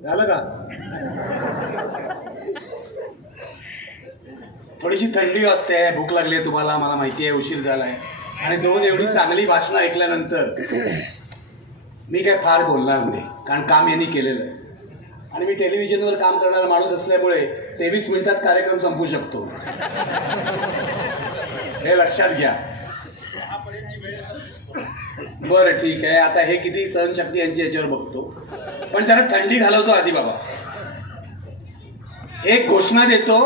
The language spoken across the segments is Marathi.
झालं का? थोडीशी थंडी असते, भूक लागली आहे तुम्हाला, मला माहिती आहे, उशीर झालाय आणि दोन एवढी चांगली भाषणं ऐकल्यानंतर मी काय फार बोलणार नाही, कारण काम यांनी केलेलं आहे आणि मी टेलिव्हिजनवर काम करणारा माणूस असल्यामुळे 23 मिनिटात कार्यक्रम संपू शकतो, हे लक्षात घ्या. बरं ठीक आहे, आता हे किती सहनशक्ती यांची याच्यावर बघतो, पण जरा थंडी घालवतो आधी बाबा. एक घोषणा देतो.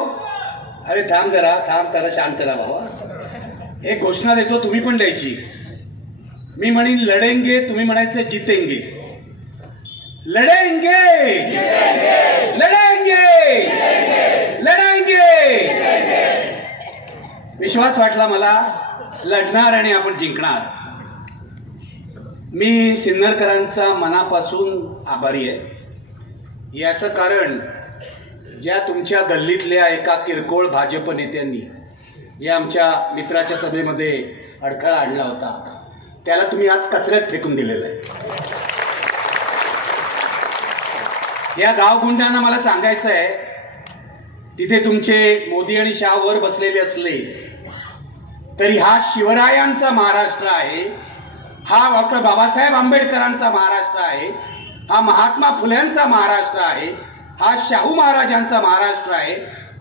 अरे थांब जरा शांत राहा बाबा. एक घोषणा देतो, तुम्ही पण द्यायची. मी म्हणीन लढेंगे, तुम्ही म्हणायचं जितेंगे. लढेंगे लढेंगे लढेंगे. विश्वास वाटला मला, लढणार आणि आपण जिंकणार. मी सिन्नरकरांचा मनापासून आभारी आहे. याचं कारण ज्या तुमच्या गल्लीतल्या एका किरकोळ भाजप नेत्यांनी या आमच्या मित्राच्या सभेमध्ये अडथळा आणला होता, त्याला तुम्ही आज कचऱ्यात फेकून दिलेलं आहे. या गावगुंडांना मला सांगायचं आहे, तिथे तुमचे मोदी आणि शाह वर बसलेले असले तरी हा शिवरायांचा महाराष्ट्र आहे, हा डॉक्टर बाबासाहेब आंबेडकरांचा महाराष्ट्र आहे, हा महात्मा फुल्यांचा महाराष्ट्र आहे, हा शाहू महाराजांचा महाराष्ट्र आहे,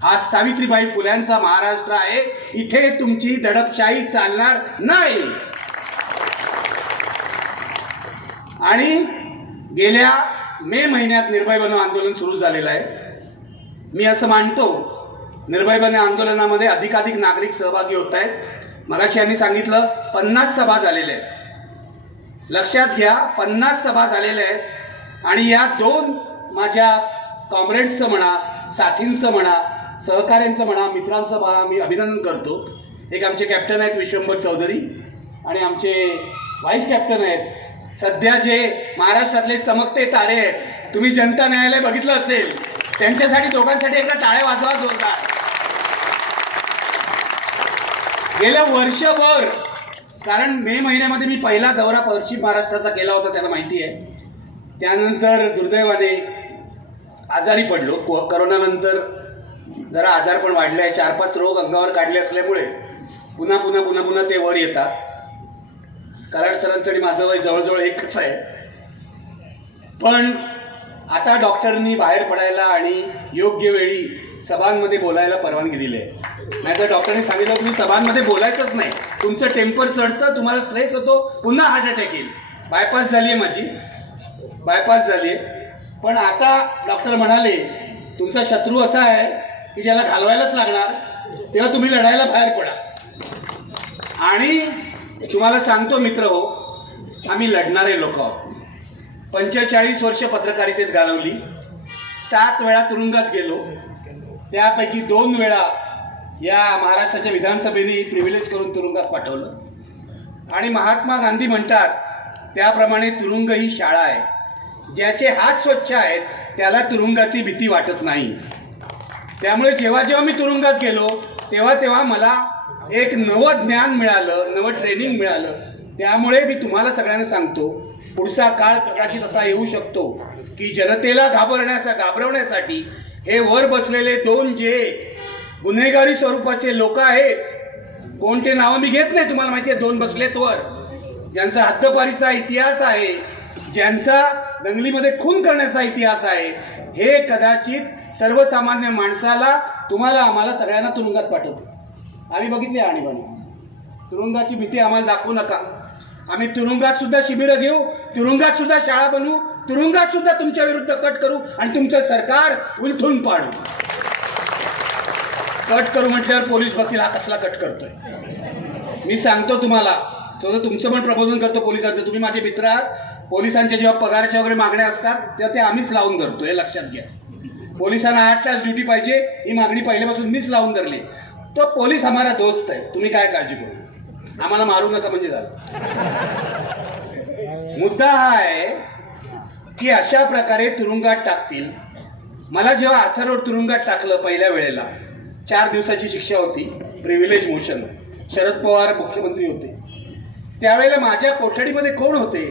हा सावित्रीबाई फुल्यांचा महाराष्ट्र आहे. इथे तुमची दडपशाही चालणार नाही. आणि गेल्या मे महिन्यात निर्भय बनो आंदोलन सुरू झालेलं आहे. मी असं मानतो, निर्भय बनो आंदोलनामध्ये अधिकाधिक नागरिक सहभागी होत आहेत. मगाशी यांनी सांगितलं 50 सभा झालेल्या आहेत. लक्षात घ्या, 50 सभा झालेल्या आहेत. आणि या दोन माझ्या कॉम्रेड्सचं म्हणा, साथींचं म्हणा, सहकाऱ्यांचं म्हणा, मित्रांचं म्हणा, मी अभिनंदन करतो. एक आमचे कॅप्टन आहेत विश्वंभर चौधरी आणि आमचे व्हाईस कॅप्टन आहेत सध्या जे महाराष्ट्रातले चमकते तारे आहेत. तुम्ही जनता न्यायालय बघितलं असेल, त्यांच्यासाठी दोघांसाठी एकदा टाळ्या वाजवा जोरदार. गेल्या वर्षभर, कारण मे महिन्यामध्ये मी पहिला दौरा पश्चिम महाराष्ट्राचा केला होता, त्याला माहिती आहे. त्यानंतर दुर्दैवाने आजारी पडलो. करोनानंतर जरा आजार पण वाढले आहे. 4-5 रोग अंगावर काढले असल्यामुळे पुन्हा ते वर येतात. कराड सरांचं आणि माझं वय जवळजवळ एकच आहे. पण आता डॉक्टरनी बाहेर पडायला आणि योग्य वेळी सभांमध्ये बोलायला परवानगी दिली आहे. नाहीतर डॉक्टरने सांगितलं तुम्ही सभांमध्ये बोलायचंच नाही, तुमचं टेम्पर चढतं, तुम्हाला स्ट्रेस होतो, पुन्हा हार्ट अटॅक येईल. बायपास झाली आहे माझी, बायपास झाली आहे. पण आता डॉक्टर म्हणाले तुमचा शत्रू असा आहे की ज्याला घालवायलाच लागणार, तेव्हा तुम्ही लढायला बाहेर पडा. आणि तुम्हाला सांगतो मित्र हो, आम्ही लढणारे लोक आहोत. 45 वर्ष पत्रकारितेत घालवली. 7 वेळा तुरुंगात गेलो, त्यापैकी 2 वेळा या महाराष्ट्राच्या विधानसभेने प्रिव्हिलेज करून तुरुंगात पाठवलं. आणि महात्मा गांधी म्हणतात त्याप्रमाणे तुरुंग ही शाळा आहे. ज्याचे हात स्वच्छ आहेत त्याला तुरुंगाची भीती वाटत नाही. त्यामुळे जेव्हा मी तुरुंगात गेलो तेव्हा मला एक नवं ज्ञान मिळालं, नवं ट्रेनिंग मिळालं. त्यामुळे मी तुम्हाला सगळ्यांना सांगतो, पुढचा काळ कदाचित असा येऊ शकतो की जनतेला घाबरवण्यासाठी हे वर बसलेले 2 जे गुन्हेगारी स्वरूपाचे लोक आहेत, कोणते नावं मी घेत नाही, तुम्हाला माहिती आहे, 2 बसलेत वर, ज्यांचा हद्दपारीचा इतिहास आहे, ज्यांचा दंगलीमध्ये खून करण्याचा इतिहास आहे, हे कदाचित सर्वसामान्य माणसाला, तुम्हाला, आम्हाला सगळ्यांना तुरुंगात पाठवतो. आम्ही बघितली आणीबाणी. तुरुंगाची भीती आम्हाला दाखवू नका. आम्ही तुरुंगात सुद्धा शिबिरं घेऊ, तुरुंगात सुद्धा शाळा बनवू, तुरुंगात सुद्धा तुमच्या विरुद्ध कट करू आणि तुमचं सरकार उलथून पाडू. कट करू म्हटल्यावर पोलीस बघतील हा कसला कट करतोय. मी सांगतो तुम्हाला, तुमचं पण प्रबोधन करतो पोलिसांचं. तुम्ही माझे मित्र आहात. पोलिसांच्या जेव्हा पगाराच्या वगैरे मागण्या असतात तेव्हा ते आम्हीच लावून धरतो, हे लक्षात घ्या. पोलिसांना 8 तास ड्युटी पाहिजे, ही मागणी पहिल्यापासून मीच लावून धरली. तो पोलीस हमारा दोस्त आहे, तुम्ही काय काळजी करू, आम्हाला मारू नका म्हणजे झालं. मुद्दा हा आहे की अशा प्रकारे तुरुंगात टाकतील. मला जेव्हा अर्थरोड तुरुंगात टाकलं पहिल्या वेळेला, 4 दिवसाची शिक्षा होती, प्रिव्हिलेज मोशन. शरद पवार मुख्यमंत्री होते त्यावेळेला. माझ्या कोठडीमध्ये कोण होते?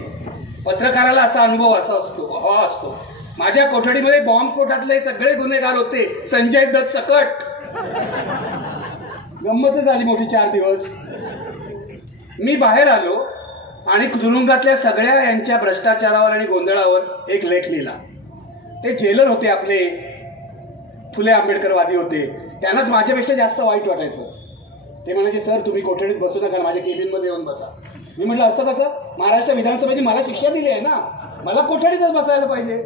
पत्रकाराला असा अनुभव असा असतो माझ्या कोठडीमध्ये बॉम्बस्फोटातले सगळे गुन्हेगार होते, संजय दत्त सकट. गंमतच झाली मोठी 4 दिवस. मी बाहेर आलो आणि तुरुंगातल्या सगळ्या यांच्या भ्रष्टाचारावर आणि गोंधळावर एक लेख लिहिला. ते जेलर होते आपले, फुले आंबेडकरवादी होते, त्यांनाच माझ्यापेक्षा जास्त वाईट वाटायचं. ते म्हणायचे, सर तुम्ही कोठडीत बसू नका, माझ्या केबिनमध्ये येऊन बसा. मी म्हटलं असं कसं? महाराष्ट्र विधानसभेने मला शिक्षा दिली आहे ना, मला कोठडीतच बसायला पाहिजे.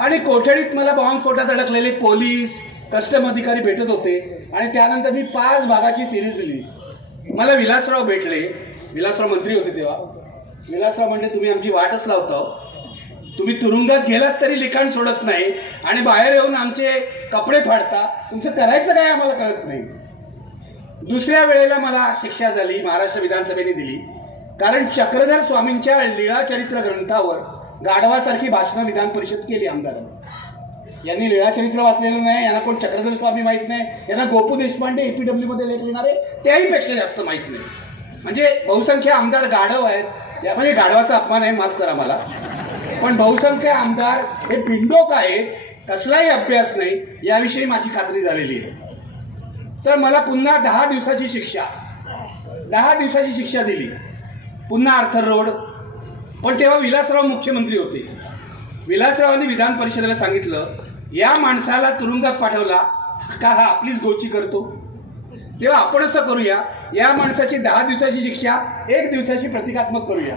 आणि कोठडीत मला बॉम्बस्फोटात अडकलेले पोलीस, कस्टम अधिकारी भेटत होते. आणि त्यानंतर मी 5 भागाची सिरीज दिली. मला विलासराव भेटले, विलासराव मंत्री होते तेव्हा. विलासराव म्हणले, तुम्ही आमची वाटच लावता, तुम्ही तुरुंगात गेलात तरी लिखाण सोडत नाही आणि बाहेर येऊन आमचे कपडे फाडता, तुमचं करायचं काय आम्हाला कळत नाही. दुसऱ्या वेळेला मला शिक्षा झाली, महाराष्ट्र विधानसभेने दिली, कारण चक्रधर स्वामींच्या लीळाचरित्र ग्रंथावर गाढवासारखी भाषणं विधान परिषद केली आमदारांनी. यांनी लीळाचरित्र वाचलेलं नाही, यांना कोण चक्रधर स्वामी माहीत नाही, यांना गोपू देशपांडे EPW मध्ये लेख लिहिणारे त्याही पेक्षा जास्त माहीत नाही. म्हणजे बहुसंख्य आमदार गाढव आहेत. म्हणजे गाढवाचा अपमान आहे, माफ करा मला, पण बहुसंख्य आमदार हे बिंडोक आहेत, कसलाही अभ्यास नाही, याविषयी माझी खात्री झालेली आहे. तर मला पुन्हा 10 दिवसाची शिक्षा दिली, पुन्हा आर्थर रोड. पण तेव्हा विलासराव मुख्यमंत्री होते. विलासरावांनी विधान परिषदेला सांगितलं, या माणसाला तुरुंगात पाठवला का हा आपलीच गोची करतो, तेव्हा आपण असं करूया, या माणसाची 10 दिवसाची शिक्षा 1 दिवसाची प्रतिकात्मक करूया.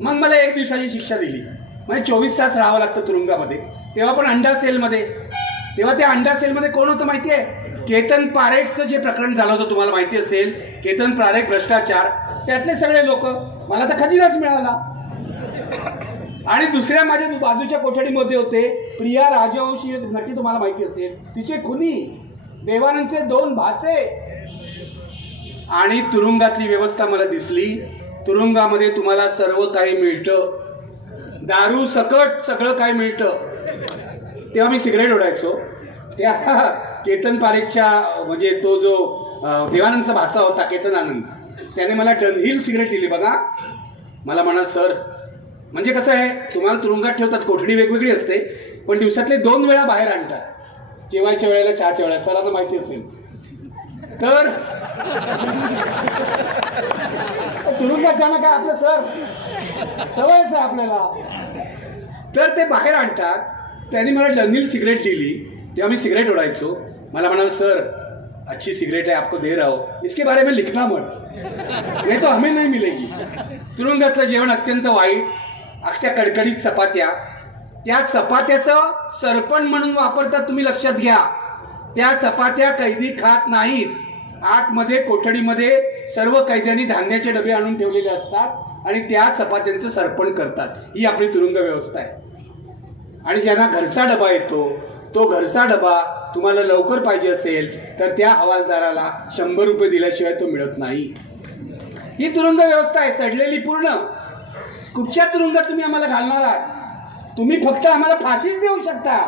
मग मला 1 दिवसाची शिक्षा दिली. म्हणजे 24 तास राहावं लागतं तुरुंगामध्ये. तेव्हा पण अंडा सेलमध्ये. तेव्हा त्या अंडा सेलमध्ये कोण होतं माहिती आहे? केतन पारेखचं जे प्रकरण झालं होतं तुम्हाला माहिती असेल, केतन पारेख भ्रष्टाचार, त्यातले सगळे लोक. मला तर खजिनाच मिळाला. आणि दुसऱ्या माझ्या बाजूच्या कोठडीमध्ये होते प्रिया राजवंशी नटी, तुम्हाला माहिती असेल, तिचे खुनी देवानंदचे 2 भाचे. आणि तुरुंगातली व्यवस्था मला दिसली. तुरुंगामध्ये तुम्हाला सर्व काही मिळतं, दारू सकट सगळं काही मिळतं. तेव्हा मी सिगरेट ओढायचो. त्या केतन पारेखच्या, म्हणजे तो जो देवानंदचा भाचा होता केतन आनंद, त्याने मला डनहिल सिगरेट दिली बघा. मला म्हणा, सर म्हणजे कसं आहे, तुम्हाला तुरुंगात ठेवतात, कोठडी वेगवेगळी असते, पण दिवसातले 2 वेळा बाहेर आणतात, जेवायच्या वेळेला, चहाच्या वेळेला, सरांना माहिती असेल. तर तुरुंगात जाणं काय आपलं सर सवयच आहे आपल्याला. तर ते बाहेर आणतात. त्यांनी मला डनहिल सिगरेट दिली. तेव्हा मी सिगरेट ओढायचो. मला म्हणाल, सर अच्छी सिगरेट है, आपको दे रहा हो, इसके बारे में लिखना मत, नहीं तो हमें नहीं मिलेगी. तुरुंगातलं जेवण अत्यंत वाईट, अक्षय कडकडीत चपात्या. त्या चपात्याचं सरपण म्हणून वापरतात, तुम्ही लक्षात घ्या. त्या चपात्या कैदी खात नाहीत. आतमध्ये कोठडीमध्ये सर्व कैद्यांनी धान्याचे डबे आणून ठेवलेले असतात आणि त्या चपात्यांचं सरपण करतात. ही आपली तुरुंग व्यवस्था आहे. आणि ज्यांना घरचा डबा येतो, तो घरचा डबा तुम्हाला लवकर पाहिजे असेल तर त्या हवालदाराला 100 रुपये दिल्याशिवाय तो मिळत नाही. ही तुरुंग व्यवस्था आहे, सडलेली पूर्ण. कुठच्या तुरुंगात तुम्ही आम्हाला घालणार आहात? तुम्ही फक्त आम्हाला फाशीच देऊ शकता,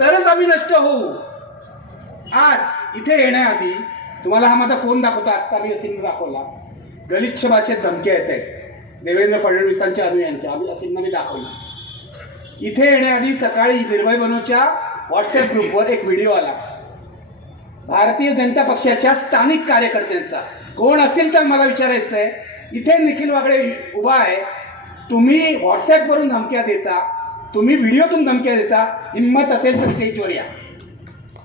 तरच आम्ही नष्ट होऊ. आज इथे येण्याआधी तुम्हाला हा माझा फोन दाखवता, आत्ता मी असिंग दाखवला. गलिच्छ भाषेत धमक्या येत आहेत देवेंद्र फडणवीसांच्या अनुयायांच्या, असिंगना मी दाखवला. इथे येण्याआधी सकाळी निर्भय बनोच्या व्हॉट्सअप ग्रुपवर एक व्हिडिओ आला भारतीय जनता पक्षाच्या स्थानिक कार्यकर्त्यांचा. कोण असतील तर मला विचारायचं आहे, इथे निखिल वागळे उभा आहे, तुम्ही व्हॉट्सअपवरून धमक्या देता, तुम्ही व्हिडिओतून धमक्या देता, हिंमत असेल तर स्टेजवर या.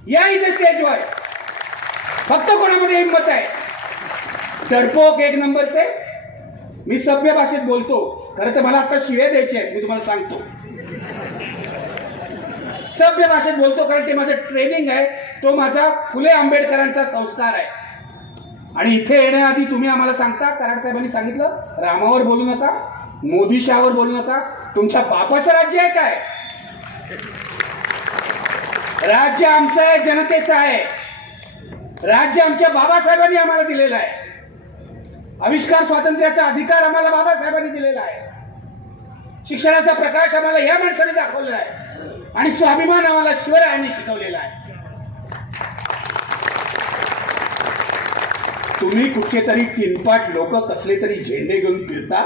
या इथे स्टेजवर. फक्त कोणामध्ये हिंमत आहे? डरपोक 1 नंबरचे. मी सभ्य भाषेत बोलतो. खरं तर मला आता शिव्या द्यायचे आहेत, मी तुम्हाला सांगतो. सभ्य भाषेत बोलतो कारण ते माझं ट्रेनिंग आहे, तो माझा फुले आंबेडकरांचा संस्कार आहे. आणि इथे येण्याआधी तुम्ही आम्हाला सांगता, कराड साहेबांनी सांगितलं, रामावर बोलू नका, मोदी शहावर बोलू नका. तुमच्या बापाचं राज्य आहे काय? राज्य आमचं आहे, जनतेचं आहे. राज्य आमच्या बाबासाहेबांनी आम्हाला दिलेलं आहे. आविष्कार स्वातंत्र्याचा अधिकार आम्हाला बाबासाहेबांनी दिलेला आहे. शिक्षणाचा प्रकाश आम्हाला या माणसाने दाखवलेला आहे आणि स्वाभिमान आम्हाला शिवरायांनी शिकवलेला आहे. तुम्ही कुठेतरी तीनपाट लोक कसले तरी झेंडे घेऊन फिरता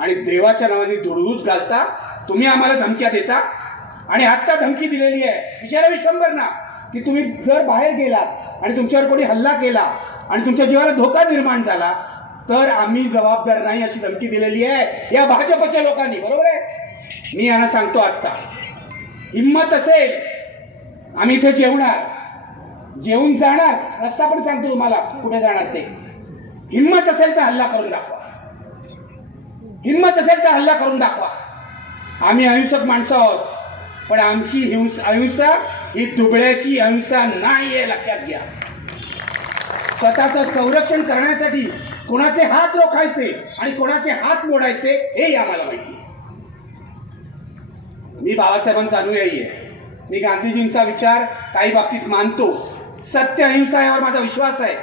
आणि देवाच्या नावाने धुडगूस घालता. तुम्ही आम्हाला धमक्या देता. आणि आत्ता धमकी दिलेली आहे विचारा विश्वंभरना की तुम्ही जर बाहेर गेलात आणि तुमच्यावर कोणी हल्ला केला आणि तुमच्या जीवाला धोका निर्माण झाला तर आम्ही जबाबदार नाही अशी धमकी दिलेली आहे या भाजपच्या लोकांनी. बरोबर आहे. मी यांना सांगतो आत्ता हिम्मत असेल आम्ही इथे जेवून जाणार. रस्ता पण सांगतो तुम्हाला कुठे जाणार ते. हिम्मत असेल तर हल्ला करून दाखवा. हिम्मत असेल तर हल्ला करून दाखवा. आम्ही अहिंसक माणसं आहोत पण आमची अहिंसा ही दुबळ्याची अहिंसा नाही आहे लक्षात घ्या. स्वतःचं संरक्षण करण्यासाठी कोणाचे हात रोखायचे आणि कोणाचे हात मोडायचे हे आम्हाला माहिती आहे. मी बाबासाहेबांचा अनुयायी आहे. मी गांधीजींचा विचार काही बाबतीत मानतो. सत्य अहिंसा यावर माझा विश्वास आहे.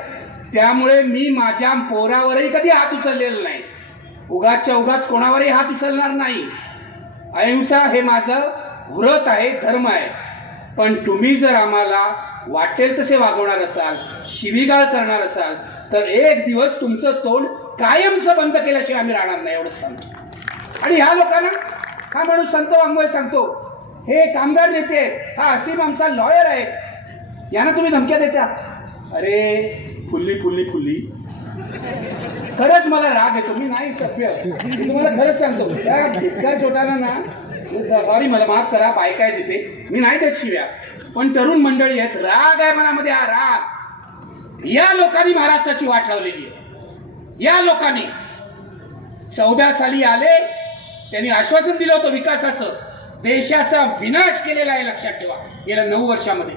त्यामुळे मी माझ्या पोरावरही कधी हात उचललेला नाही. उगाचच्या उगाच कोणावरही हात उचलणार नाही. अहिंसा हे माझं व्रत आहे, धर्म आहे. पण तुम्ही जर आम्हाला वाटेल तसे वागवणार असाल, शिवीगाळ करणार असाल तर एक दिवस तुमचं तोंड कायमचं बंद केल्याशिवाय आम्ही राहणार नाही एवढंच सांगतो. आणि ह्या लोकांना हा माणूस संत वाङ्मय सांगतो हे कामगार नेते आहेत, हा असीम आमचा लॉयर आहे, यांना तुम्ही धमक्या देता. अरे फुल्ली खरंच मला राग येतो. मी नाही सभ्य, मी तुम्हाला खरंच सांगतो. त्या धिक्कार छोटाला ना सॉरी मला माफ करा, बायका आहे तिथे, मी नाही देत शिव्या. पण तरुण मंडळी आहेत, राग आहे मनामध्ये. हा राग या लोकांनी महाराष्ट्राची वाट लावलेली आहे. या लोकांनी 14 साली आले, त्यांनी आश्वासन दिलं होतं विकासाचं. देशाचा विनाश केलेला आहे लक्षात ठेवा गेल्या 9 वर्षामध्ये.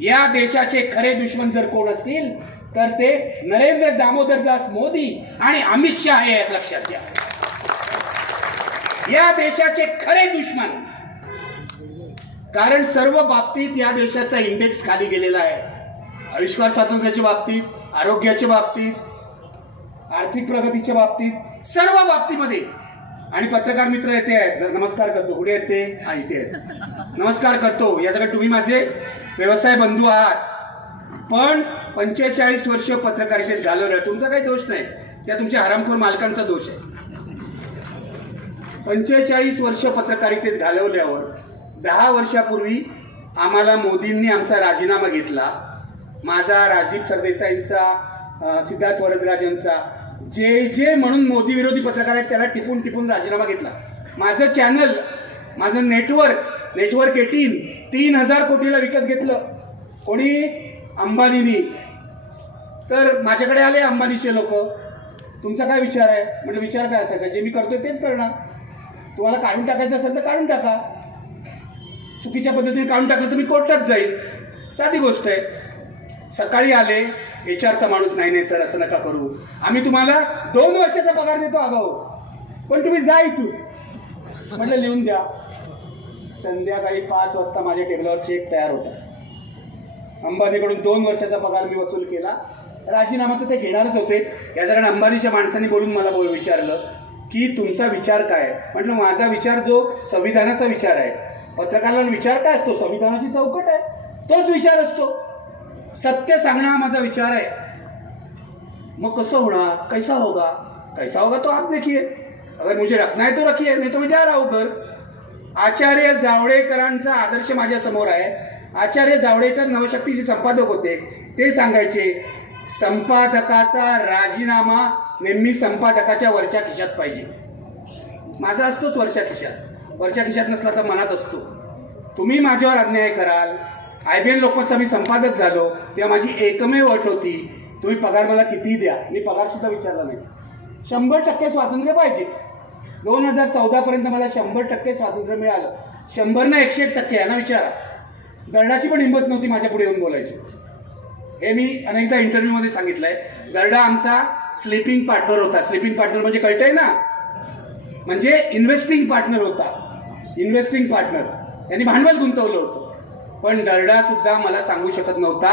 या देशाचे खरे दुश्मन जर कोण असतील तर ते नरेंद्र दामोदर दास मोदी आणि अमित शहा हे आहेत लक्षात घ्या. या देशाचे खरे दुश्मन. कारण सर्व बाबतीत या देशाचा इंडेक्स खाली गेलेला आहे. आविष्कार स्वातंत्र्याच्या बाबतीत, आरोग्याच्या बाबतीत, आर्थिक प्रगतीच्या बाबतीत, सर्व बाबतीमध्ये. आणि पत्रकार मित्र येते आहेत, नमस्कार करतो. कुठे आहेत ते? हा इथे आहेत. नमस्कार करतो. या सगळं तुम्ही माझे व्यवसाय बंधू आहात. पण 45 वर्ष पत्रकारितेत घालवलं, तुमचा काही दोष नाही, त्या तुमच्या हरामखोर मालकांचा दोष आहे. 45 वर्ष पत्रकारितेत घालवल्यावर 10 वर्षापूर्वी आम्हाला मोदींनी आमचा राजीनामा घेतला. माझा, राजदीप सरदेसाईंचा, सिद्धार्थ वरदराजांचा, जे म्हणून मोदी विरोधी पत्रकार आहेत त्याला टिपून राजीनामा घेतला. माझं चॅनल, माझं नेटवर्क 18 3,000 कोटीला विकत घेतलं. कोणी? अंबानीनी. तर माझ्याकडे आले अंबानीचे लोक, तुमचा काय विचार आहे? म्हणजे विचार काय असायचा? जे मी करतोय तेच करणार. तुम्हाला काढून टाकायचं असेल तर काढून टाका. चुकीच्या पद्धतीने काढून टाकलं तर मी कोर्टात जाईल. साधी गोष्ट आहे. सकाळी आले, HR माणूस, नाही सर असं नका करू, आम्ही तुम्हाला 2 वर्षाचा पगार देतो आगाऊ, पण तुम्ही जा इथून. म्हटलं लिहून द्या. संध्याकाळी 5 वाजता माझ्या टेबलावर चेक तयार होता. अंबानीकडून 2 वर्षाचा पगार मी वसूल केला. राजीनामा तर ते घेणारच होते. या सगळ्या अंबानीच्या माणसांनी बोलून मला विचारलं की तुमचा विचार काय? म्हटलं माझा विचार जो संविधानाचा विचार आहे. पत्रकाराला विचार काय असतो? संविधानाची चौकट आहे, तोच विचार असतो. सत्य सांगणं हा माझा विचार आहे. मग कसं होणार? कैसा होगा तो आप देखिए. अगर मुझे रखना है तो रखिए, नहीं तो मैं जा रहा हूं घर. आचार्य जावडेकरांचा आदर्श माझ्या समोर आहे. आचार्य जावडेकर नवशक्तीचे संपादक होते. ते सांगायचे संपादकाचा राजीनामा नेहमी संपादकाच्या वरच्या खिशात पाहिजे. माझा असतोच वरच्या खिशात नसला तर मनात असतो. तुम्ही माझ्यावर अन्याय कराल. IBN लोकमतचा मी संपादक झालो तेव्हा माझी एकमेव अट होती, तुम्ही पगार मला किती द्या. मी पगार सुद्धा विचारला नाही. 100% स्वातंत्र्य पाहिजे. 2014 पर्यंत मला 100% स्वातंत्र्य मिळालं. 100 ना 101% यांना विचारा. गरडाची पण हिंमत नव्हती माझ्या पुढे येऊन बोलायची. हे मी अनेकदा इंटरव्ह्यूमध्ये सांगितलंय. गरडा आमचा स्लीपिंग पार्टनर होता. स्लीपिंग पार्टनर म्हणजे कळतंय ना, म्हणजे इन्व्हेस्टिंग पार्टनर होता. इन्व्हेस्टिंग पार्टनर, यांनी भांडवल गुंतवलं होतं. पण गरडा सुद्धा मला सांगू शकत नव्हता,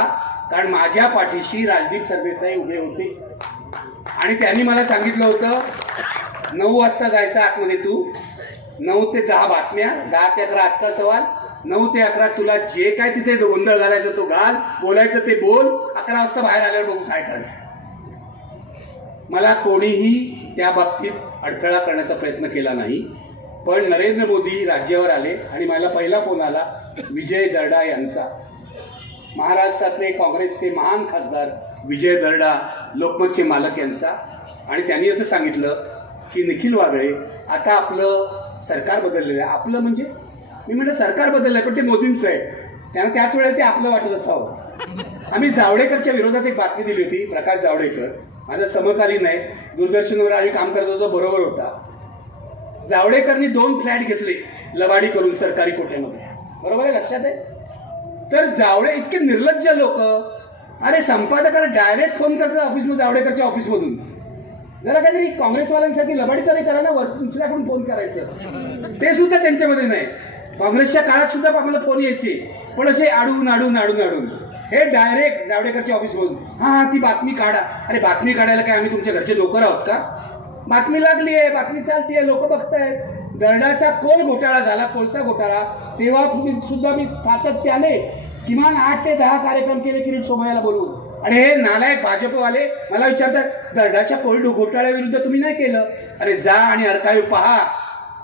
कारण माझ्या पाठीशी राजदीप सरदेसाई उभे होते. आणि त्यांनी मला सांगितलं होतं 9 वाजता जायचं आतमध्ये तू, 9 ते 10 बातम्या, 10 ते 11 आजचा सवाल, 9 ते 11 तुला जे काय तिथे गोंधळ घालायचं तो घाल, बोलायचं ते बोल, 11 वाजता बाहेर आल्यावर बघू काय करायचं. मला कोणीही त्या बाबतीत अडथळा करण्याचा प्रयत्न केला नाही. पण नरेंद्र मोदी राज्यावर आले आणि मला पहिला फोन आला विजय दर्डा यांचा, महाराष्ट्रातले काँग्रेसचे महान खासदार विजय दर्डा, लोकमतचे मालक यांचा. आणि त्यांनी असं सांगितलं की निखिल वागळे, आता आपलं सरकार बदललेलं आहे. आपलं म्हणजे मी म्हटलं सरकार बदललं आहे पण ते मोदींचं आहे, त्यांना त्याच वेळेला ते आपलं वाटत असावं. आम्ही जावडेकरच्या विरोधात एक बातमी दिली होती. प्रकाश जावडेकर माझा समकालीन आहे, दूरदर्शनवर आम्ही काम करत होतो, बरोबर होता. जावडेकरनी 2 फ्लॅट घेतले लवाडी करून सरकारी कोट्यामध्ये, बरोबर आहे, लक्षात आहे. तर इतके निर्लज्ज लोक, अरे संपादकाला डायरेक्ट फोन करतात ऑफिसमध्ये, जावडेकरच्या ऑफिसमधून. जरा काहीतरी काँग्रेसवाल्यांसाठी लबाडी तरी करा ना, दुसऱ्याकडून फोन करायचं ते सुद्धा त्यांच्यामध्ये नाही. काँग्रेसच्या काळात सुद्धा आम्हाला फोन यायचे, पण असे आडून हे डायरेक्ट जावडेकरच्या ऑफिसमधून, हां ती बातमी काढा. अरे बातमी काढायला काय आम्ही तुमच्या घरचे नोकर आहोत का? बातमी लागली आहे, बातमी चालतीये, लोक बघतायत. दर्डाचा कोल घोटाळा झाला, कोळसा घोटाळा, तेव्हा सुद्धा मी सातत्याने किमान 8 ते 10 कार्यक्रम केले किरीट सोमय्याला बोलवून. आणि हे नालायक भाजपवाले मला विचारतात दर्डाच्या कोल घोटाळ्याविरुद्ध तुम्ही नाही केलं. अरे जा आणि अर्काईव्ह पहा.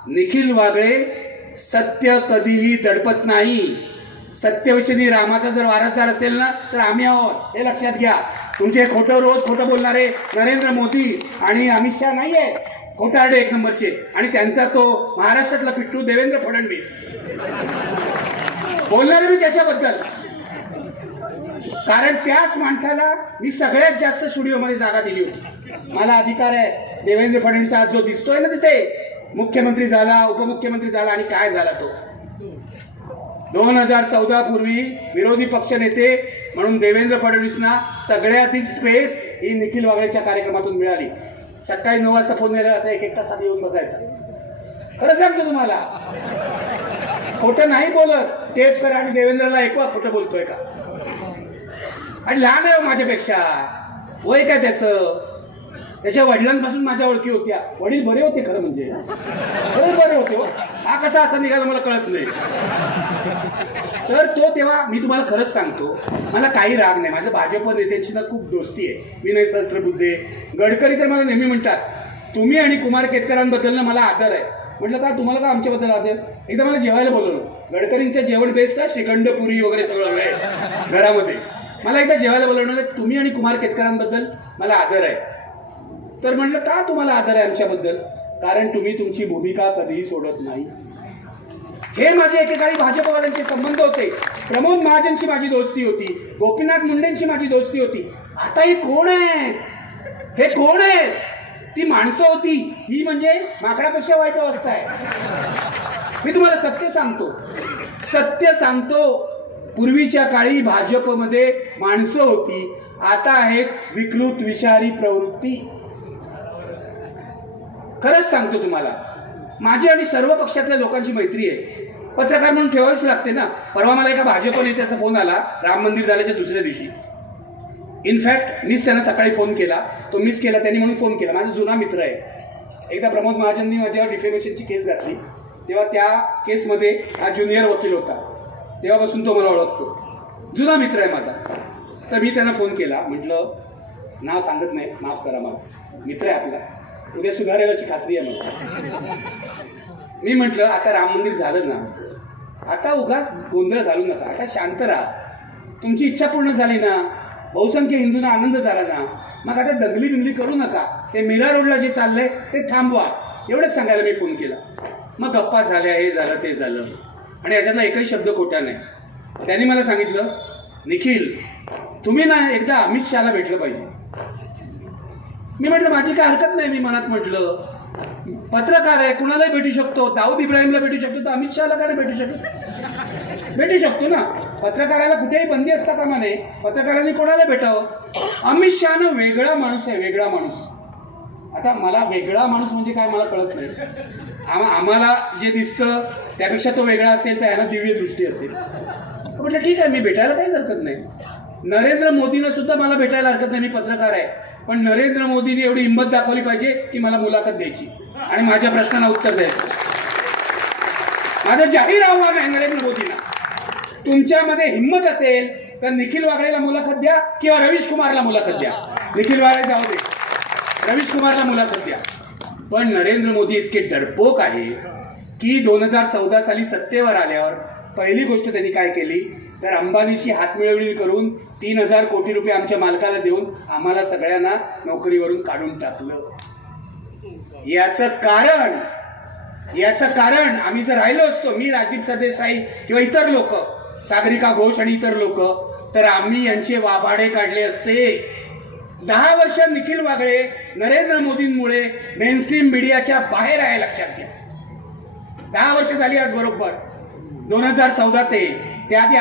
निखिल वागळे सत्य कधीही दडपत नाही. सत्यवचनी रामाचा जर वारसदार असेल ना तर आम्ही आहोत, हे लक्षात घ्या. तुमचे रोज खोटं बोलणारे नरेंद्र मोदी आणि अमित शहा नाही आहेत, खोटारडे 1 नंबरचे. आणि त्यांचा तो महाराष्ट्रातला पिट्टू देवेंद्र फडणवीस बोलणारे मी त्याच्याबद्दल. कारण त्याच माणसाला मी सगळ्यात जास्त स्टुडिओमध्ये जागा दिली होती. मला अधिकार आहे. देवेंद्र फडणवीस आज जो दिसतोय ना तिथे, मुख्यमंत्री झाला, उपमुख्यमंत्री झाला, आणि काय झाला तो 2014 पूर्वी विरोधी पक्ष नेते म्हणून देवेंद्र फडणवीसना सगळ्यात अधिक स्पेस ही निखिल वागळेच्या कार्यक्रमातून मिळाली. सकाळी 9 वाजता फोन दिला, असा 1 तासात येऊन बसायचा. खरं सांगतो तुम्हाला, खोटं नाही बोलत. टेप करा आणि देवेंद्रला ऐकवा खोटं बोलतोय का. आणि लहान आहे माझ्यापेक्षा, वय काय त्याच्या वडिलांपासून माझ्या ओळखी होत्या. वडील बरे होते, खरं म्हणजे खरंच बरे होते हो. हा कसा असा निघाला मला कळत नाही. तर तो तेव्हा मी तुम्हाला खरंच सांगतो, मला काही राग नाही. माझं भाजप नेत्यांची ना खूप दोस्ती आहे. विनय सहस्त्रबुद्धे, गडकरी तर मला नेहमी म्हणतात तुम्ही आणि कुमार केतकरांबद्दल ना मला आदर आहे. म्हटलं का तुम्हाला का आमच्याबद्दल आदर. एकदा मला जेवायला बोलवलं. गडकरींचं जेवण बेस्ट आहे, श्रीखंड पुरी वगैरे सगळं बेस्ट घरामध्ये. मला एकदा जेवायला बोलवणार, तुम्ही आणि कुमार केतकरांबद्दल मला आदर आहे. तर म्हटलं का तुम्हाला आदर आहे आमच्याबद्दल. कारण तुम्ही तुमची भूमिका कधीही सोडत नाही. हे माझे एकेकाळी भाजपवाल्यांचे संबंध होते. प्रमोद महाजनशी माझी दोस्ती होती, गोपीनाथ मुंडेंशी माझी दोस्ती होती. आता हे कोण आहेत, हे कोण आहेत. ती माणसं होती, ही म्हणजे माकडापेक्षा वाईट अवस्था आहे. मी तुम्हाला सत्य सांगतो. पूर्वीच्या काळी भाजपमध्ये माणसं होती, आता आहेत विकृत विषारी प्रवृत्ती. खरंच सांगतो तुम्हाला, माझी आणि सर्व पक्षातल्या लोकांची मैत्री आहे. पत्रकार म्हणून ठेवावीच लागते ना. परवा मला एका भाजप नेत्याचा फोन आला राम मंदिर झाल्याच्या दुसऱ्या दिवशी. इनफॅक्ट मीच त्यांना सकाळी फोन केला, तो मिस केला, त्यांनी म्हणून फोन केला. माझा जुना मित्र आहे. एकदा प्रमोद महाजननी माझ्यावर डिफेमेशनची केस घातली, तेव्हा त्या केसमध्ये हा ज्युनियर वकील होता. तेव्हापासून तो मला ओळखतो, जुना मित्र आहे माझा. तर मी त्यांना फोन केला, म्हटलं नाव सांगत नाही, माफ करा मला, मित्र आहे आपला, उद्या सुधारेल अशी खात्री आहे मला. मी म्हटलं आता राम मंदिर झालं ना, आता उगाच गोंधळ घालू नका, आता शांत राहा. तुमची इच्छा पूर्ण झाली ना, बहुसंख्य हिंदूंना आनंद झाला ना, मग आता दंगली बिंगली करू नका. ते मीरा रोडला जे चाललंय ते थांबवा, एवढंच सांगायला मी फोन केला. मग गप्पा झाल्या, हे झालं ते झालं, आणि याच्यातला एकही शब्द खोटा नाही. त्यांनी मला सांगितलं निखिल तुम्ही ना एकदा अमित शहाला भेटलं पाहिजे. मी म्हटलं माझी काय हरकत नाही. मी मनात म्हटलं पत्रकार आहे, कुणालाही भेटू शकतो. दाऊद इब्राहिमला भेटू शकतो, तर अमित शहाला का नाही भेटू शकतो. भेटू शकतो ना. पत्रकाराला कुठेही बंदी असता कामा नये. पत्रकारांनी कोणाला भेटावं. अमित शहानं वेगळा माणूस आहे, वेगळा माणूस. आता मला वेगळा माणूस म्हणजे काय मला कळत नाही. आम्हाला जे दिसतं त्यापेक्षा तो वेगळा असेल तर याला दिव्य दृष्टी असेल. म्हटलं ठीक आहे, मी भेटायला काहीच हरकत नाही. नरेंद्र मोदींना सुद्धा मला भेटायला हरकत नाही, मी पत्रकार आहे. पण नरेंद्र मोदींनी एवढी हिंमत दाखवली पाहिजे की मला मुलाखत द्यायची आणि माझ्या प्रश्नांना उत्तर द्यायचं. माझं जाहीर आव्हान आहे नरेंद्र मोदींना, तुमच्यामध्ये हिंमत असेल तर निखिल वागळेला मुलाखत द्या किंवा रवीश कुमारला मुलाखत द्या. निखिल वागळे जाऊ दे, रवीश कुमारला मुलाखत द्या. पण नरेंद्र मोदी इतके डरपोक आहे की 2014 साली सत्तेवर आल्यावर पहिली गोष्ट त्यांनी काय केली तर अंबानीशी हातमिळवणी करून 3,000 कोटी रुपये आमच्या मालकाला देऊन आम्हाला सगळ्यांना नोकरीवरून काढून टाकलं. याचं कारण आम्ही जर राहिलो असतो, मी राजीव सरदेसाई किंवा इतर लोक, सागरिका घोष आणि इतर लोक, तर आम्ही यांचे वाभाडे काढले असते. 10 वर्ष निखिल वागळे नरेंद्र मोदींमुळे मेनस्ट्रीम मीडियाच्या बाहेर आहे, लक्षात घ्या. 10 वर्ष झाली आज, बरोबर 2014 ते त्याआधी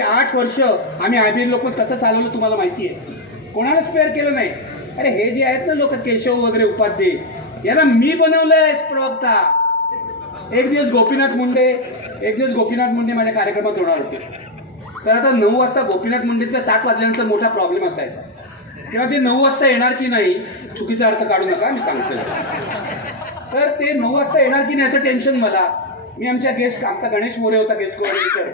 8 वर्ष आम्ही IBN लोकमत कसं चालवलं तुम्हाला माहिती आहे. कोणाला स्पेअर केलं नाही. अरे हे जे आहेत ना लोक, केशव वगैरे उपाध्ये, याला मी बनवलंय प्रवक्ता. एक दिवस गोपीनाथ मुंडे माझ्या कार्यक्रमात होणार होते. तर आता 9 वाजता गोपीनाथ मुंडेंचा 7 वाजल्यानंतर मोठा प्रॉब्लेम असायचा, तेव्हा ते 9 वाजता येणार की नाही, चुकीचा अर्थ काढू नका मी सांगतोय. तर ते 9 वाजता येणार की नाही याचं टेन्शन मला. मी आमचा गणेश मोरे होता गेस्ट कोऑर्डिनेटर,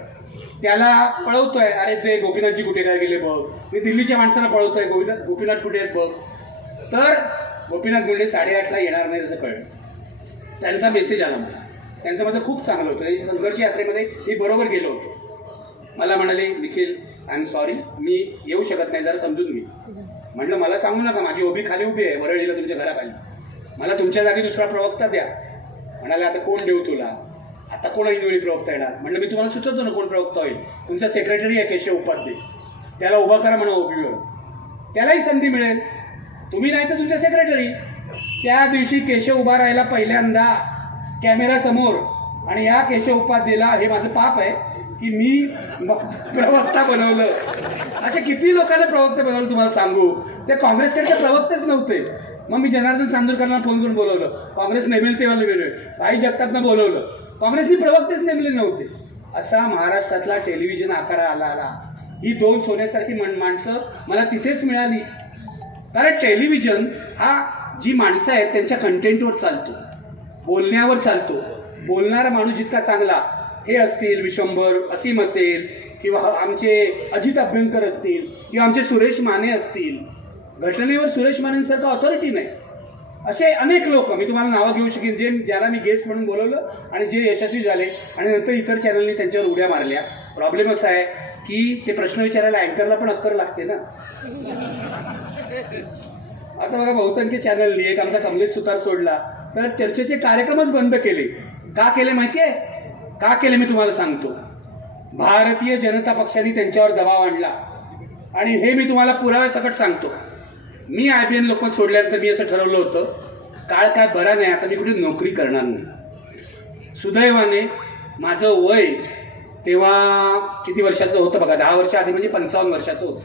त्याला पळवतोय, अरे ते गोपीनाथजी कुठे काय गेले बघ. मी दिल्लीच्या माणसाला पळवतोय, गोपीनाथ कुठे आहेत बघ. तर गोपीनाथ मुंडे 8:30ला येणार नाही असं कळलं. त्यांचा मेसेज आला मला. त्यांचं माझं खूप चांगलं होतं. त्याची संघर्ष यात्रेमध्ये मी बरोबर गेलो होतो. मला म्हणाले, निखिल आय एम सॉरी, मी येऊ शकत नाही, जरा समजून घे. म्हटलं मला सांगू नका, माझी ओबी खाली उभी आहे वरळीला तुमच्या घराखाली, मला तुमच्या जागी दुसरा प्रवक्ता द्या. म्हणाले आता कोण देऊ तुला, आता कोण ऐनवेळी प्रवक्ता येणार. म्हटलं मी तुम्हाला सुचवतो ना कोण प्रवक्ता होईल. तुमचा सेक्रेटरी आहे केशव उपाध्ये, त्याला उभा करा म्हणा ओबीवर, त्यालाही संधी मिळेल. तुम्ही नाही तर तुमच्या सेक्रेटरी. त्या दिवशी केशव उभा राहिला पहिल्यांदा कॅमेरा समोर, आणि या केशव उपाध्येला, हे माझं पाप आहे की मी प्रवक्ता बनवलं. असे किती लोकांना प्रवक्ता बनवलं तुम्हाला सांगू. ते काँग्रेसकडचे प्रवक्तेच नव्हते. मग मी जनार्दन चांदोरकरांना फोन करून बोलवलं, काँग्रेस नेमेल तेव्हा वेगळे, काही जगतापनं बोलवलं, काँग्रेसनी प्रवक्तेच नेमले नव्हते. असा महाराष्ट्रातला टेलिव्हिजन आकारा आला. ही 2 सोन्यासारखी माणसं मला तिथेच मिळाली. कारण टेलिव्हिजन हा जी माणसं आहेत त्यांच्या कंटेंटवर चालतो, बोलण्यावर चालतो. बोलणारा माणूस जितका चांगला, हे असतील विश्वंभर असीम असेल, किंवा आमचे अजित अभ्यंकर असतील, किंवा आमचे सुरेश माने असतील, घटनेवर सुरेश मानेंसारखं ऑथॉरिटी नाही. असे अनेक लोक मी तुम्हाला नावं घेऊ शकेन, ज्याला मी गेस्ट म्हणून बोलवलं आणि जे यशस्वी झाले, आणि नंतर इतर चॅनलनी त्यांच्यावर उड्या मारल्या. प्रॉब्लेम असा आहे की ते प्रश्न विचारायला अँकरला पण अक्कर लागते ना. आता बघा, बहुसंख्य चॅनलनी एक आमचा कमलेश सुतार सोडला, तर चर्चेचे कार्यक्रमच बंद केले. का केले माहिती आहे? का केले मी तुम्हाला सांगतो. भारतीय जनता पक्षाने त्यांच्यावर दबाव आणला, आणि हे मी तुम्हाला पुराव्यासकट सांगतो. मी IBN लोकमत सोडल्यानंतर मी असं ठरवलं होतं, काळ काय बरा नाही, आता मी कुठे नोकरी करणार नाही. सुदैवाने माझं वय तेव्हा किती वर्षाचं होतं बघा, 10 वर्ष आधी म्हणजे 55 वर्षाचं होतं.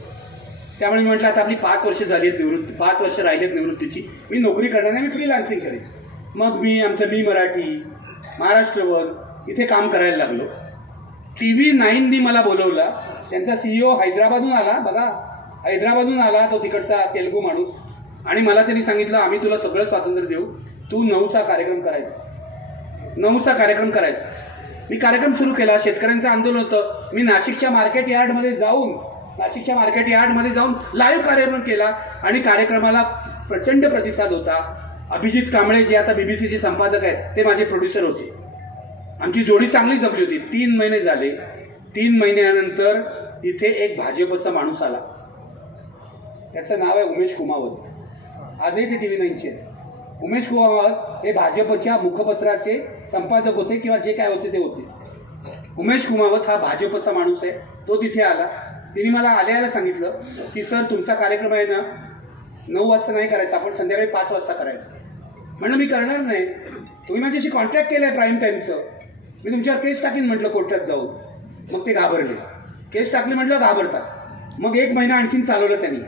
त्यामुळे मी म्हटलं आता आपली 5 वर्ष झाली आहेत निवृत्ती, 5 वर्ष राहिलेत निवृत्तीची, मी नोकरी करणार नाही, मी फ्रीलान्सिंग करेन. मग मी मराठी, महाराष्ट्रवर इथे काम करायला लागलो. TV9नी मला बोलवला. त्यांचा CEO हैदराबादहून आला, बघा हैदराबादहून आला तो तिकडचा तेलुगू माणूस, आणि मला त्यांनी सांगितलं आम्ही तुला सगळं स्वातंत्र्य देऊ, तू 9चा कार्यक्रम करायचा. मी कार्यक्रम सुरू केला. शेतकऱ्यांचं आंदोलन होतं. मी नाशिकच्या मार्केट यार्डमध्ये जाऊन लाईव्ह कार्यक्रम केला, आणि कार्यक्रमाला प्रचंड प्रतिसाद होता. अभिजित कांबळे जे आता BBCचे संपादक आहेत ते माझे प्रोड्युसर होते. आमची जोडी चांगली जमली होती. 3 महिने झाले. 3 महिन्यानंतर तिथे एक भाजपचा माणूस आला. त्याचं नाव आहे उमेश कुमावत. आजही ते TV9चे आहेत. उमेश कुमावत हे भाजपच्या मुखपत्राचे संपादक होते, किंवा जे काय होते ते होते. उमेश कुमावत हा भाजपचा माणूस आहे. तो तिथे आला. तिने मला आल्याला सांगितलं की सर तुमचा कार्यक्रम आहे ना 9 वाजता नाही करायचा, आपण संध्याकाळी 5 वाजता करायचं. म्हणलं मी करणार नाही, तुम्ही माझ्याशी कॉन्ट्रॅक्ट केलं आहे प्राईम टाईमचं, मी तुमच्यावर केस टाकीन म्हटलं कोर्टात जाऊन. मग ते घाबरले. केस टाकले म्हटलं घाबरतात. मग 1 महिना आणखीन चालवलं त्यांनी,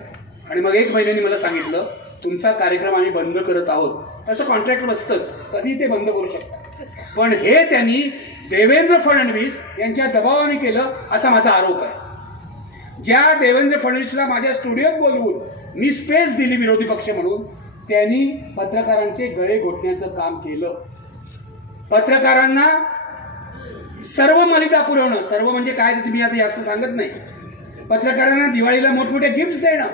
आणि मग 1 महिन्यानी मला सांगितलं तुमचा कार्यक्रम आम्ही बंद करत आहोत. तसं कॉन्ट्रॅक्ट बसतंच, कधी ते बंद करू शकतात. पण हे त्यांनी देवेंद्र फडणवीस यांच्या दबावाने केलं असा माझा आरोप आहे. ज्या देवेंद्र फडणवीसला माझ्या स्टुडिओत बोलवून मी स्पेस दिली विरोधी पक्ष म्हणून, त्यांनी पत्रकारांचे गळे घोटण्याचं काम केलं. पत्रकारांना सर्व मर्यादा पुरवणं, सर्व म्हणजे काय ते मी आता जास्त सांगत नाही. पत्रकारांना दिवाळीला मोठमोठे गिफ्ट्स देणं,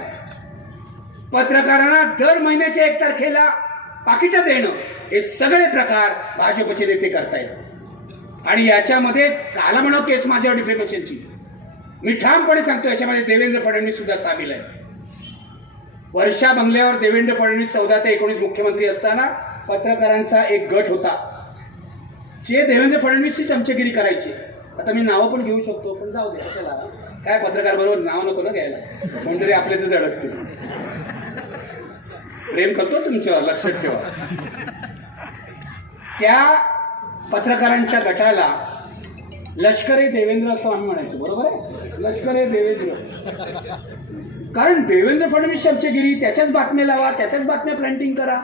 पत्रकारांना दर महिन्याच्या 1 तारखेला पाकिटं देणं, हे सगळे प्रकार भाजपचे नेते करतायत आणि याच्यामध्ये काला म्हणा केस माझ्यावर डिफेमेशनची, मी ठामपणे सांगतो याच्यामध्ये देवेंद्र फडणवीस सुद्धा सामील आहे. वर्षा बंगल्यावर देवेंद्र फडणवीस 14 ते 19 मुख्यमंत्री असताना पत्रकारांचा एक गट होता जे देवेंद्र फडणवीसची चमचेगिरी करायची. आता मी नावं पण घेऊ शकतो पण जाऊ दे, कशाला काय पत्रकार बरोबर नाव नको ना घ्यायला, कोणतरी आपल्या तिथे अडकतील. प्रेम करतो तुमच्यावर, लक्षात ठेवा. त्या पत्रकारांच्या गटाला लष्करे देवेंद्र असं आम्ही म्हणायचो, बरोबर आहे, लष्करे देवेंद्र. कारण देवेंद्र फडणवीस चमचेगिरी, त्याच्याच बातम्या लावा, त्याच्याच बातम्या प्लॅन्टिंग करा,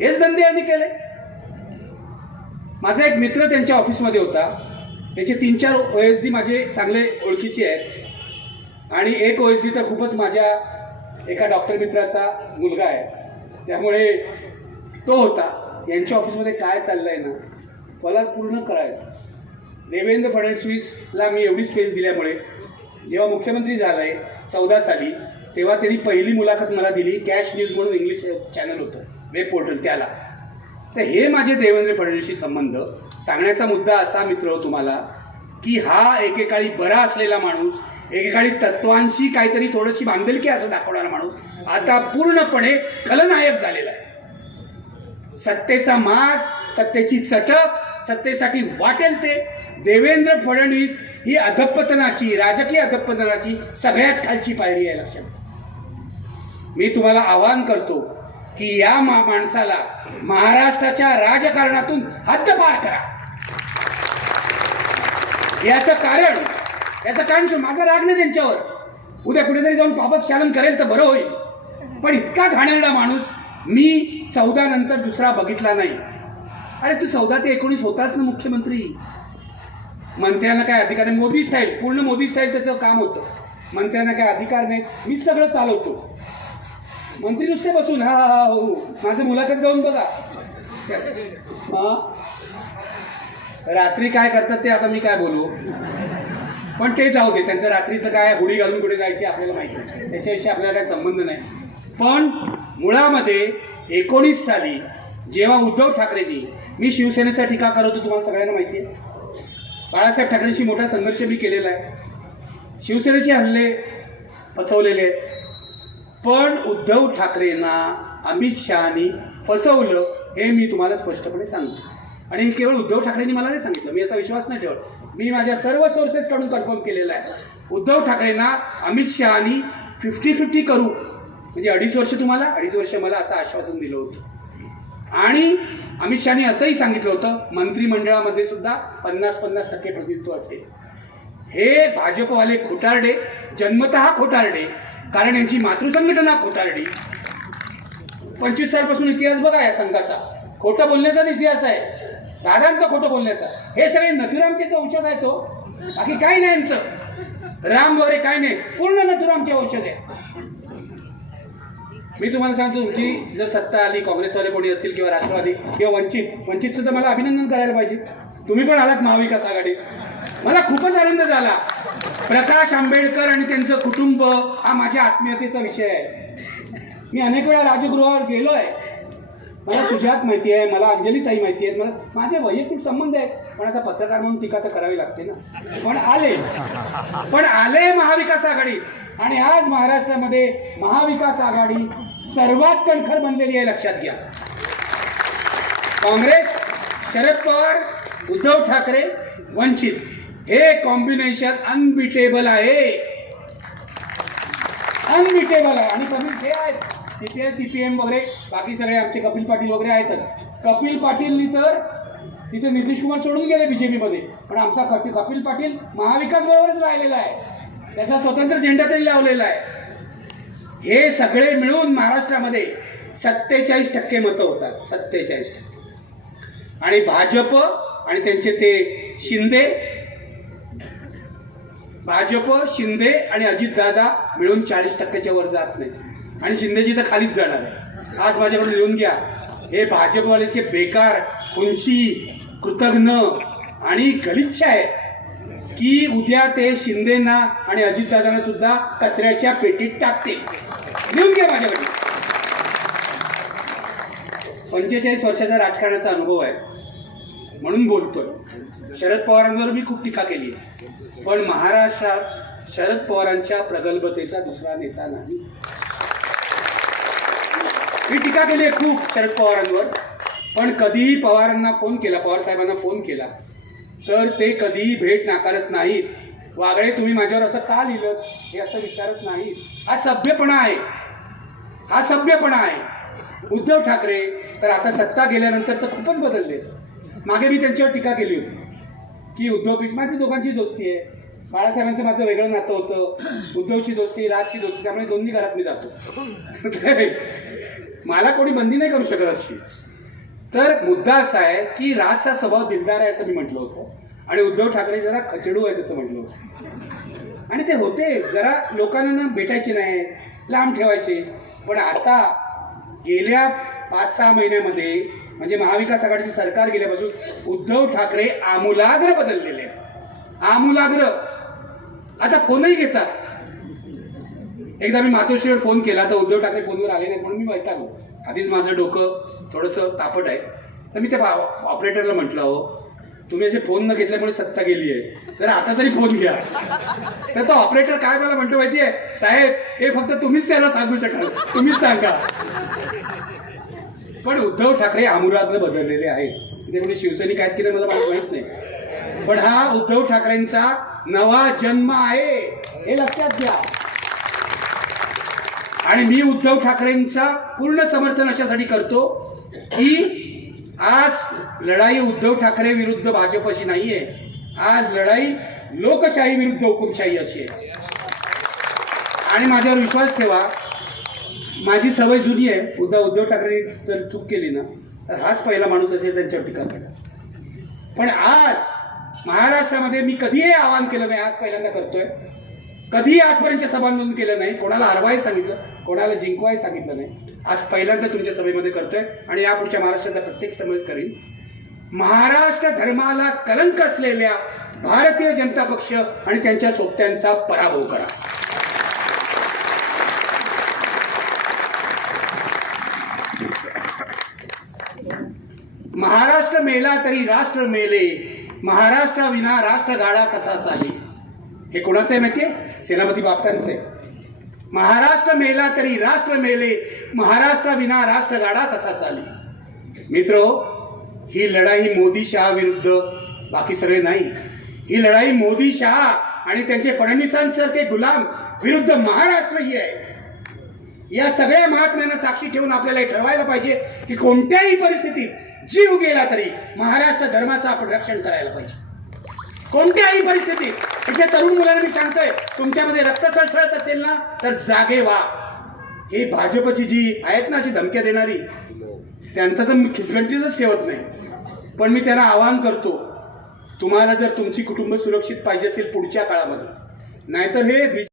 हेच धंदे यांनी केले. माझा एक मित्र त्यांच्या ऑफिसमध्ये होता, त्याचे 3-4 OSD माझे चांगले ओळखीचे आहेत आणि एक OSD तर खूपच माझ्या एका डॉक्टर मित्राचा मुलगा आहे, त्यामुळे तो होता. यांच्या ऑफिसमध्ये काय चाललंय ना मला पूर्ण करायचं. देवेंद्र फडणवीसला मी एवढी स्पेस दिल्यामुळे जेव्हा मुख्यमंत्री झालाय 14 साली, तेव्हा त्यांनी पहिली मुलाखत मला दिली. कॅश न्यूज म्हणून इंग्लिश चॅनल होतं, वेब पोर्टल, त्याला. तर हे माझे देवेंद्र फडणवीसशी संबंध. सांगण्याचा मुद्दा असा मित्र हो तुम्हाला की हा एकेकाळी बरा असलेला माणूस, एकेकाळी तत्वांशी काहीतरी थोडीशी बांधिलकी असं दाखवणारा माणूस आता पूर्णपणे खलनायक झालेला आहे. सत्तेचा माज, सत्तेची चटक, सत्तेसाठी वाटेल ते. देवेंद्र फडणवीस ही अधपतनाची, राजकीय अधपतनाची सगळ्यात खालची पायरी आहे, लक्षात. मी तुम्हाला आवाहन करतो की या माणसाला महाराष्ट्राच्या राजकारणातून हद्दपार करा. याचं कारण माझा राग नाही त्यांच्यावर, उद्या कुठेतरी जाऊन पापक्षालन करेल तर बरं होईल, पण इतका घाणेरडा माणूस मी 14 नंतर दुसरा बघितला नाही. अरे तू 14 ते 19 होताच ना मुख्यमंत्री. मंत्र्यांना काय अधिकार नाही, मोदी स्टाईल, पूर्ण मोदी स्टाईल त्याचं काम होतं. मंत्र्यांना काय अधिकार नाही, मीच सगळं चालवतो. मंत्री नुसते बसून हा हा हो, माझं मुलाखत जाऊन बघा. रात्री काय करतात ते आता मी काय बोलू, पण ते जाऊ दे. त्यांचं रात्रीचं काय, हुडी घालून कुठे जायचे आपल्याला माहिती नाही, त्याच्याविषयी आपल्याला काय संबंध नाही. पण मुळामध्ये 19 साली जेव्हा उद्धव ठाकरेंनी, मी शिवसेनेचा टीका करत होतो, तुम्हाला सगळ्यांना माहिती आहे. बाळासाहेब ठाकरेंशी मोठा संघर्ष मी केलेला आहे, शिवसेनेचे हल्ले पचवलेले आहेत. पण उद्धव ठाकरेंना अमित शहानी फसवलं हे मी तुम्हाला स्पष्टपणे सांगतो. आणि हे केवळ उद्धव ठाकरेंनी मला नाही सांगितलं, मी असा विश्वास नाही ठेवत, मी माझ्या सर्व सोर्सेसकडून कन्फर्म केलेला आहे. उद्धव ठाकरेंना अमित शहानी 50-50 करू, म्हणजे 2.5 वर्ष तुम्हाला 2.5 वर्ष मला असं आश्वासन दिलं होतं. आणि अमित शहानी असंही सांगितलं होतं मंत्रिमंडळामध्ये सुद्धा 50-50% प्रतिनिधित्व असेल. हे भाजपवाले खोटारडे, जन्मतः खोटारडे, कारण यांची मातृसंघटना खोटारडी. 25 सालपासून इतिहास बघा या संघाचा, खोटं बोलण्याचाच इतिहास आहे, दादांत खोटं बोलण्याचा. हे सगळे नथुरामचे वंशज आहेत, तो बाकी काही नाही यांचं, राम वगैरे काही नाही, पूर्ण नथुरामचे वंशज आहे. मी तुम्हाला सांगतो, तुमची जर सत्ता आली, काँग्रेसवाले कोणी असतील किंवा राष्ट्रवादी किंवा वंचितचं तर मला अभिनंदन करायला पाहिजे. तुम्ही पण आलात महाविकास आघाडीत, मला खूपच आनंद झाला. प्रकाश आंबेडकर आणि त्यांचं कुटुंब हा माझ्या आत्मीयतेचा विषय आहे. मी अनेक वेळा राजगृहावर गेलो आहे, मला सुजात माहिती आहे, मला अंजलीताई माहिती आहेत, मला माझे वैयक्तिक संबंध आहेत. पण आता पत्रकार म्हणून टीका तर करावी लागते ना. पण आले महाविकास आघाडी, आणि आज महाराष्ट्रामध्ये महाविकास आघाडी सर्वात कणखर बनलेली आहे, लक्षात घ्या. काँग्रेस, शरद पवार, उद्धव ठाकरे, वंचित, हे कॉम्बिनेशन अनबिटेबल आहे, अनबिटेबल आहे. आणि कमी हे आहेत CPI CPM वगैरे, बाकी सगळे आमचे कपिल पाटील वगैरे आहेत. कपिल पाटीलनी तर तिथे नितीश कुमार सोडून गेले BJP मध्ये, पण आमचा कपिल पाटील महाविकास बरोबरच राहिलेला आहे, त्याचा स्वतंत्र झेंडा तरी लावलेला आहे. हे सगळे मिळून महाराष्ट्रामध्ये 47% मतं होतात, 47%. आणि भाजप आणि त्यांचे ते शिंदे आणि अजितदादा मिळून 40%च्या वर जात नाही. आणि शिंदेजी तर खालीच जाणार आहे. आज माझ्याकडून लिहून घ्या, हे भाजपवाले इतके बेकार, कुंची, कृतघ्न आणि गलिच्छ आहेत की उद्या ते शिंदेना आणि अजितदादांना सुद्धा कचऱ्याच्या पेटीत टाकतील. लिहून घ्या माझ्याकडे. 45 वर्षाचा राजकारणाचा अनुभव आहे म्हणून बोलतोय. शरद पवारांवर मी खूप टीका केली, पण महाराष्ट्रात शरद पवारांच्या प्रगल्भतेचा दुसरा नेता नाही. मी टीका केली आहे खूप शरद पवारांवर, पण कधीही पवारांना फोन केला, पवार साहेबांना फोन केला तर ते कधीही भेट नाकारत नाहीत. वागळे तुम्ही माझ्यावर असं का लिहिलं हे असं विचारत नाहीत. हा सभ्यपणा आहे, हा सभ्यपणा आहे. उद्धव ठाकरे तर आता सत्ता गेल्यानंतर तर खूपच बदलले. मागे मी त्यांच्यावर टीका केली होती की उद्धव माझी दोघांची दोस्ती आहे, बाळासाहेबांचं माझं वेगळं नातं होतं, उद्धवची दोस्ती राजची दोस्ती, त्यामुळे दोन्ही घरात मी जातो. मला कोणी बंदी नाही करू शकत अशी. तर मुद्दा असा आहे की राजचा स्वभाव दिलदार आहे असं मी म्हटलं होतं आणि उद्धव ठाकरे जरा खचडू आहे असं म्हटलं होतं. आणि ते होते, जरा लोकांना भेटायचे नाही, लांब ठेवायचे. पण आता गेल्या 5-6 महिन्यामध्ये म्हणजे महाविकास आघाडीचे सरकार गेल्यापासून उद्धव ठाकरे आमूलाग्र बदललेले आहेत, आमूलाग्र. आता फोनही घेतात. एकदा मी मातोश्रीवर फोन केला तर उद्धव ठाकरे फोनवर आले नाहीत म्हणून मी वैतागलो. आधीच माझं डोकं थोडंसं तापट आहे. तर मी त्या ऑपरेटरला म्हटलं, हो तुम्ही असे फोन न घेतल्यामुळे सत्ता गेली आहे, तर आता तरी फोन घ्या. तर तो ऑपरेटर काय मला म्हणतो माहिती आहे, साहेब हे फक्त तुम्हीच त्याला सांगू शकाल, तुम्हीच सांगा. पण उद्धव ठाकरे आमूलाग्र बदललेले आहेत. ते कोणी शिवसैनिक आहेत की नाही मला माहित नाही, पण हा उद्धव ठाकरेंचा नवा जन्म आहे हे लक्षात घ्या. आणि मी उद्धव ठाकरेंचा पूर्ण समर्थन अशासाठी करतो की आज लढाई उद्धव ठाकरे विरुद्ध भाजपशी नाहीये, आज लढाई लोकशाही विरुद्ध हुकुमशाही अशी आहे. आणि माझ्यावर विश्वास ठेवा, माझी सवय जुनी आहे. उद्धव ठाकरे जर चूक केली ना तर हाच पहिला माणूस असेल त्यांच्यावर टीका करा. पण आज महाराष्ट्रामध्ये मी कधीही आवाहन केलं नाही, आज पहिल्यांदा करतोय. कधीही आजपर्यंतच्या सभांमधून केलं नाही, कोणाला हरवाय सांगितलं, कोणाला जिंकवाय सांगितलं नाही. आज पहिल्यांदा तुमच्या सभेमध्ये करतोय आणि यापुढच्या महाराष्ट्राच्या प्रत्येक सभेत करीन. महाराष्ट्र धर्माला कलंक असलेल्या भारतीय जनता पक्ष आणि त्यांच्या सोबत्यांचा पराभव करा. महाराष्ट्र मेला तरी राष्ट्र मेले, महाराष्ट्राविना राष्ट्र गाडा कसा चाले. हे कोणाचं आहे माहितीये? सेनापती बापटांचं आहे. महाराष्ट्र मेला तरी राष्ट्र मेले, महाराष्ट्राविना राष्ट्र गाडा कसा चाले. मित्रो, ही लढाई मोदी शहा विरुद्ध बाकी सगळे नाही. ही लढाई मोदी शहा आणि त्यांचे फडणवीसांसारखे गुलाम विरुद्ध महाराष्ट्र ही आहे. या सगळ्या महात्म्यांना साक्षी ठेवून आपल्याला हे ठरवायला पाहिजे की कोणत्याही परिस्थितीत जीव गेला तरी महाराष्ट्र धर्माचं आपण रक्षण करायला पाहिजे. कोणत्याही परिस्थितीत. इथे तरुण मुलांना मी सांगतोय, तुमच्यामध्ये रक्त सळसळत असेल ना तर जागे व्हा. हे भाजपची जी आहेत ना अशी धमक्या देणारी, त्यांचं तर मी खिचगंटीतच ठेवत नाही. पण मी त्यांना आवाहन करतो, तुम्हाला जर तुमची कुटुंब सुरक्षित पाहिजे असतील पुढच्या काळामध्ये, नाहीतर हे